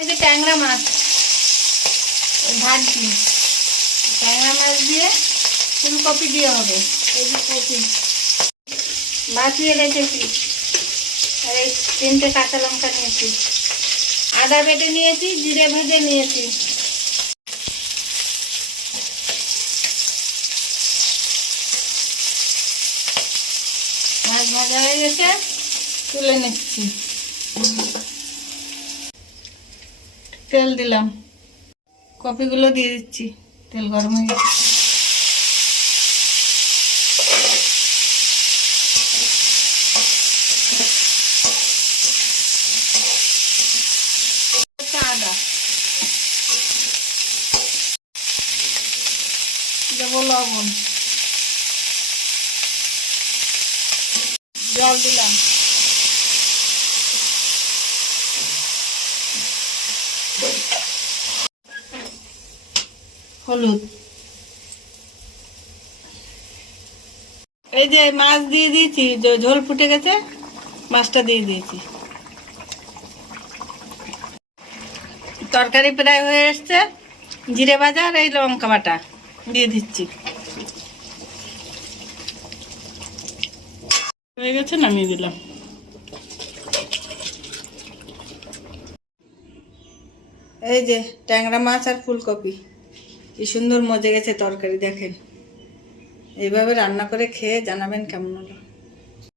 এই যে ট্যাংরা মাছ ভাজছি, ট্যাংরা মাছ দিয়ে ফুলকপি দিয়ে হবে। এই যে কপি ভাজিয়ে রেখেছি, আর এই 3টে কাঁচা লঙ্কা নিয়েছি, আদা বেটে নিয়েছি, জিরে ভেজে নিয়েছি। মাছ ভাজা হয়ে গেছে, তুলে নিচ্ছি। তেল দিলাম, কপিগুলো দিয়ে দিচ্ছি, তেল গরম হয়ে গেছে। আদা দেবো, লবণ, জল দিলাম, হলুদ। এই যে মাছ দিয়ে দিয়েছি, ঝোল ফুটে গেছে, মাছটা দিয়ে দিয়েছি। তরকারি প্রায় হয়ে এসছে, জিরে ভাজা আর এই লঙ্কা বাটা দিয়ে দিচ্ছি। হয়ে গেছে, নামিয়ে দিলাম। এই যে ট্যাংরা মাছ আর ফুলকপি, কি সুন্দর মজে গেছে তরকারি, দেখেন। এইভাবে রান্না করে খেয়ে জানাবেন কেমন হলো।